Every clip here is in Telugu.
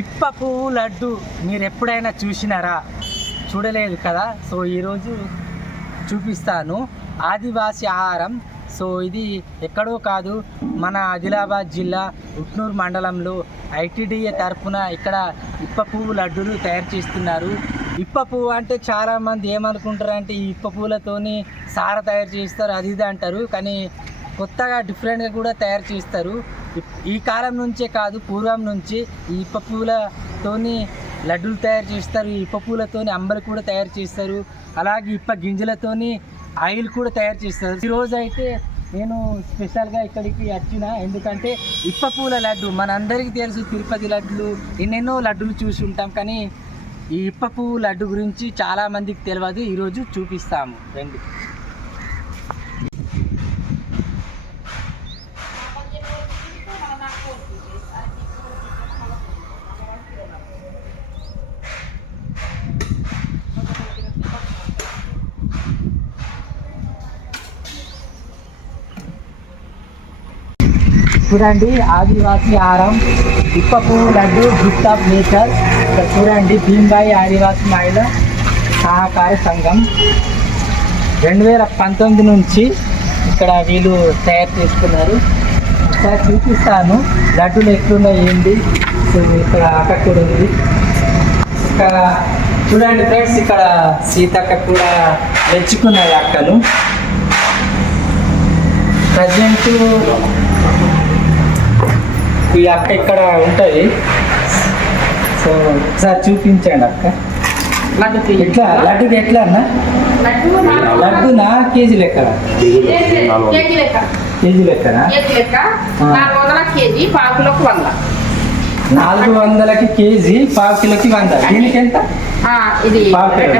ఇప్ప పువ్వు లడ్డు మీరు ఎప్పుడైనా చూసినారా? చూడలేదు కదా? సో ఈరోజు చూపిస్తాను. ఆదివాసి ఆహారం. సో ఇది ఎక్కడో కాదు మన ఆదిలాబాద్ జిల్లా ఉట్నూరు మండలంలో ఐటీడీఏ తరఫున ఇక్కడ ఇప్ప పువ్వు లడ్డూలు తయారు చేస్తున్నారు. ఇప్ప పువ్వు అంటే చాలామంది ఏమనుకుంటారు అంటే ఈ ఇప్ప పువ్వులతోని సార తయారు చేస్తారు అది ఇది అంటారు. కానీ కొత్తగా డిఫరెంట్గా కూడా తయారు చేస్తారు. ఈ కాలం నుంచే కాదు పూర్వం నుంచి ఈ ఇప్ప పూలతోని లడ్డూలు తయారు చేస్తారు ఈ ఇప్ప పూలతోని అంబలు కూడా తయారు చేస్తారు అలాగే ఇప్ప గింజలతోని ఆయిల్ కూడా తయారు చేస్తారు. ఈరోజు అయితే నేను స్పెషల్గా ఇక్కడికి వచ్చిన ఎందుకంటే ఇప్ప పూల లడ్డు మనందరికీ తెలుసు తిరుపతి లడ్డులు ఎన్నెన్నో లడ్డులు చూసి ఉంటాం కానీ ఈ ఇప్ప పువ్వు లడ్డు గురించి చాలామందికి తెలియదు ఈరోజు చూపిస్తాము. రండి. చూడండి ఆదివాసీ ఆరం ఇప్ప లడ్డు గిఫ్ట్ ఆఫ్ నేచర్. ఇక్కడ చూడండి భీమ్బాయి ఆదివాసీ మహిళ సహకార సంఘం. రెండు వేల పంతొమ్మిది నుంచి ఇక్కడ వీళ్ళు తయారు చేస్తున్నారు ఇక్కడ చూపిస్తాను. లడ్డూలు ఎట్లున్నాయి ఏంటి? ఇక్కడ అక్కడ ఉంది. ఇక్కడ చూడండి ఫ్రెండ్స్ ఇక్కడ సీతక్క కూడా మెచ్చుకున్నాయి అక్కను. ప్రజెంట్ ఈ అక్క ఇక్కడ ఉంటుంది. సో ఒకసారి చూపించండి అక్క. లడ్డు ఎట్లా? లడ్డుకి ఎట్లా అన్న? లడ్డునా కేజీ లెక్క? కేజీ లెక్కనా. నాలుగు వందల కేజీ పాకులకు వంద. నాలుగు వందలకి కేజీ పావు కిలోకి వంద. దీనికి ఎంత? ఇది.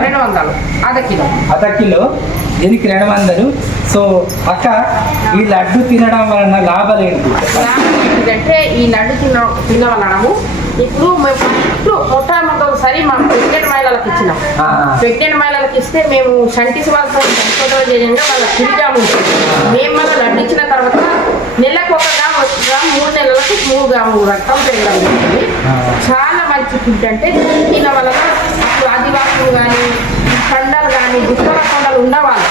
రెండు వందలు. అర్ధ కిలో. అర్ధ కిలో. దీనికి రెండు వందలు. సో అక్క ఈ లడ్డు తినడం వలన లాభాలు ఏంటి? లాభం ఏంటిదంటే ఈ లడ్డు తిన తినవలనము. ఇప్పుడు మేము ఫస్ట్ మొట్టమొదటిసారి మా ప్రెగ్నెంట్ మహిళలకు ఇచ్చినాం. ప్రెగ్నెంట్ మహిళలకు ఇస్తే మేము సంటిస్ వాళ్ళతో పరిశోధన చేయంగా వాళ్ళ తిరిగాము. మేము మన లడ్డు ఇచ్చిన తర్వాత నెలకు ఒక గ్రామ్ మూడు నెలలకు మూడు గ్రాము రక్తం పెరగడం. చాలా మంచి ఫుడ్ అంటే తిన వలన ఆదివాసులు కానీ కొండలు కానీ గుట్టల కొండలు ఉన్నవాళ్ళు.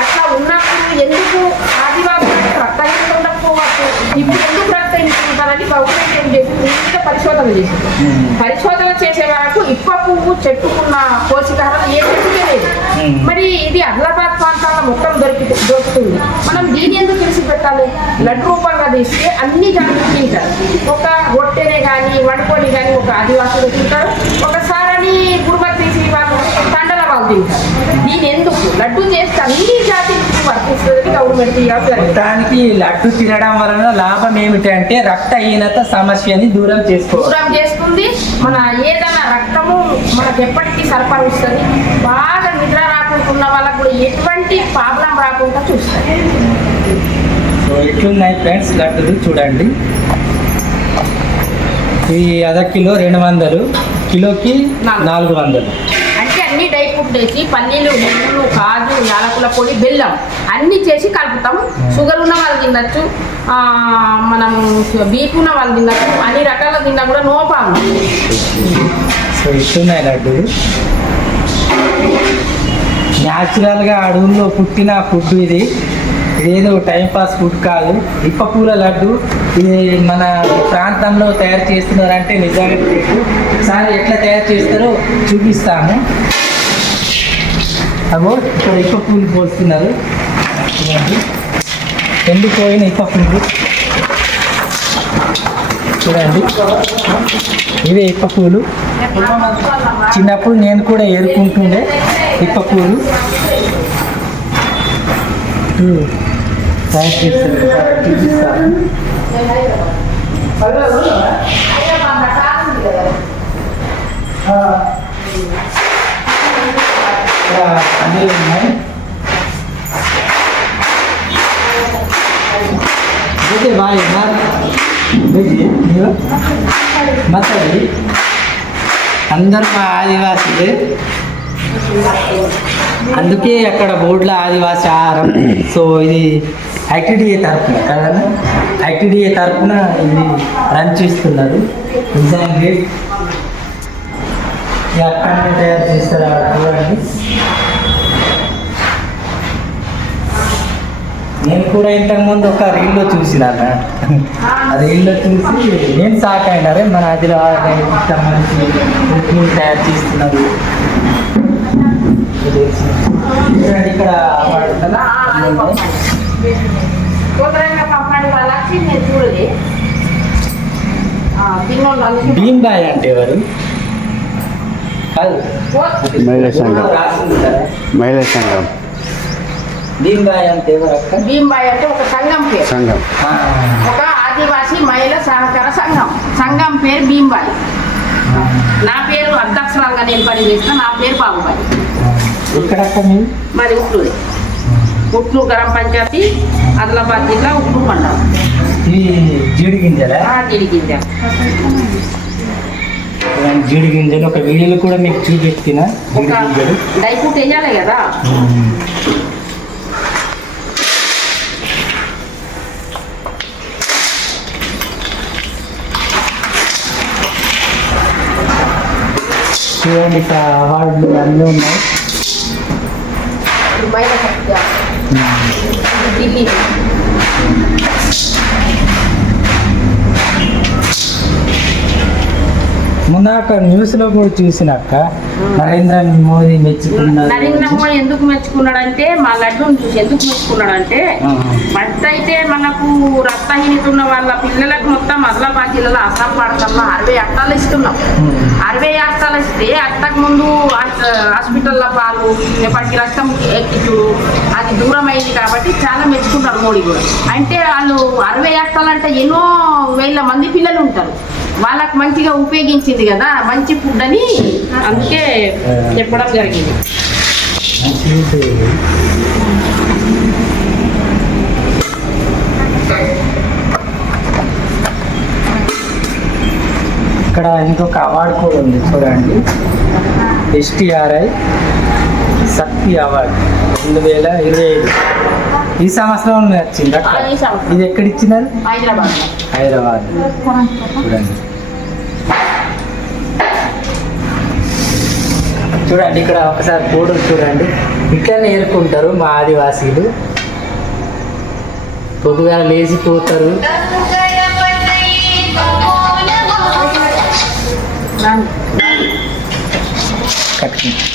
అట్లా ఉన్నప్పుడు ఎందుకు ఆదివాసులు రక్తహీనత ఉండకపోవచ్చు ఇప్పుడు ఎందుకు ఉంటారని గవర్నమెంట్ ఏం చేసింది మీద పరిశోధన చేసింది. పరిశోధన చేసే వరకు ఇప్ప పువ్వు చెట్టుకున్న పోషకాహారం ఏ చెట్టుకే లేదు. మరి ఇది ఆదిలాబాద్ ప్రాంతాల్లో మొత్తం దొరికి దొరుకుతుంది. మనం దీని ఎందుకు తెలిసి పెట్టాలి లడ్డు రూపంగా తీస్తే అన్ని జాతులు తింటారు. ఒక రొట్టెనే కానీ వండుకొని కానీ ఒక ఆదివాసులు తింటారు. ఒకసారి గురుమతి తీసి వాళ్ళు తండల వాళ్ళు తింటారు. దీని ఎందుకు? లడ్డు చేస్తే అన్ని జాతులకు వర్తిస్తుంది గవర్నమెంట్ మొత్తానికి లడ్డు తినడం వలన లాభం ఏమిటంటే రక్తహీనత సమస్యని దూరం చేసుకోవాలి దూరం చేస్తుంది మన ఏదైనా రక్తము మనకు ఎప్పటికీ సరఫరిస్తుంది బాగా నిద్ర రాకుంటున్న వాళ్ళకు కూడా ఎటువంటి ప్రాబ్లం రాకుండా చూస్తుంది సో ఎట్లున్నాయి ఫ్రెండ్స్ లడ్డులు చూడండి. ఈ అర కిలో రెండు వందలు కిలోకి నాలుగు. వందలు. అంటే అన్ని డ్రై ఫ్రూట్ వేసి పల్లీలు నువ్వులు కాజు యాలకుల పొడి బెల్లం అన్ని చేసి కలుపుతాము. షుగర్ ఉన్న వాళ్ళు తినచ్చు మనం బీపీ ఉన్న వాళ్ళు తినచ్చు అన్ని రకాల తిన్నా కూడా నో ప్రాబ్లం. సో ఇస్తున్నాయి లడ్డూలు? న్యాచురల్గా అడవుల్లో పుట్టిన ఫుడ్ ఇది. ఇదేదో టైంపాస్ ఫుడ్ కాదు. ఇప్ప పూల లడ్డు ఇది మన ప్రాంతంలో తయారు చేస్తున్నారంటే నిజంగా తెలుసు సార్ ఎట్లా తయారు చేస్తారో చూపిస్తాము. అగో ఇక్కడ ఇప్ప పూలు పోస్తున్నారు. చూడండి ఎండిపోయిన ఇప్ప పూలు చూడండి. ఇవే ఇప్ప పూలు చిన్నప్పుడు నేను కూడా ఏరుకుంటుండే. పిక్క పూలు తయారు చేస్తారు చూపిస్తారు అన్నీ ఉన్నాయి ఇది వాయి ఇది మతది అందరు మా ఆదివాసీలే. అందుకే అక్కడ బోర్డుల ఆదివాసి ఆహారం. సో ఇది ఐటీడీఏ తరఫున కదా ఐటీడీఏ తరఫున ఇది రన్ చేస్తున్నారు. ఎగ్జామ్ డేట్ ఇది అక్కడనే తయారు చేస్తారు ఆడ చూడండి నేను కూడా ఇంతకుముందు ఒక రీల్లో చూసిన ఆ రీల్లో చూసి నేను షాక్ అయినారే మన అదిలో ఇంత మంచి తయారు చేస్తున్నారు. ఇక్కడ భీమ్ బాయ్ అంటే ఎవరు? కాదు. మహిళా సంఘం. మహిళా సంఘం. భీమ్ బాయ్ అంటే ఎవరు అంటే ఒక సంఘం పేరు. సంఘం. ఒక ఆదివాసీ మహిళా సహకార సంఘం. సంఘం పేరు భీంబాయి నా పేరు అధ్యక్షురాలుగా నేను పనిచేసిన నా పేరు బాబుబాయి మాది ఉట్లూరి ఉట్లు గ్రామ పంచాయతీ ఆదిలాబాద్ జిల్లా ఉట్లు మండలం. జీడి గింజలా? ఇలాంటి జీడి గింజలు ఒక వీడియోలో కూడా మీకు చూపెట్టిన జీడి ఒక గింజలు. డై ఫ్రూట్ వేయాలి కదా. చూడండి ఇక్కడ అవార్డులు అన్నీ ఉన్నాయి. ఇది మహిళా శక్తి ఇది ఢిల్లీ మొన్న ఒక న్యూస్లో కూడా చూసినాక నరేంద్ర మోదీ మెచ్చుకున్నారు నరేంద్ర మోడీ ఎందుకు మెచ్చుకున్నాడంటే మా లడ్డూని చూసి ఎందుకు మెచ్చుకున్నాడంటే ఫస్ట్ అయితే మనకు రక్తహీనత ఉన్న వాళ్ళ పిల్లలకు మొత్తం ఆదిలాబాద్ జిల్లాలో అస్సాం పడతాం అరవై అట్టాలు ఇస్తున్నాం. అరవై అట్టాలు ఇస్తే అంతకు ముందు హాస్పిటల్లో పాలు ఎప్పటికి రక్తం ఎక్కిచుడు అది దూరం అయింది కాబట్టి చాలా మెచ్చుకుంటారు మోడీ కూడా. అంటే వాళ్ళు అరవై అట్టాలు అంటే ఎన్నో వేల మంది పిల్లలు ఉంటారు. వాళ్ళకి మంచిగా ఉపయోగించింది కదా మంచి ఫుడ్ అని అందుకే చెప్పడం జరిగింది. ఇక్కడ ఇంకొక అవార్డు కూడా ఉంది చూడండి. ఎస్టిఆర్ఐ శక్తి అవార్డు రెండు వేల ఇరవై ఐదు. ఈ సంవత్సరం వచ్చింది. ఇది ఎక్కడ ఇచ్చినారు హైదరాబాద్. హైదరాబాద్. చూడండి. చూడండి ఇక్కడ ఒకసారి ఫోటో చూడండి. ఇట్లనే ఏరుకుంటారు మా ఆదివాసీలు. పొద్దుగా లేచిపోతారు కట్టుకుంటారు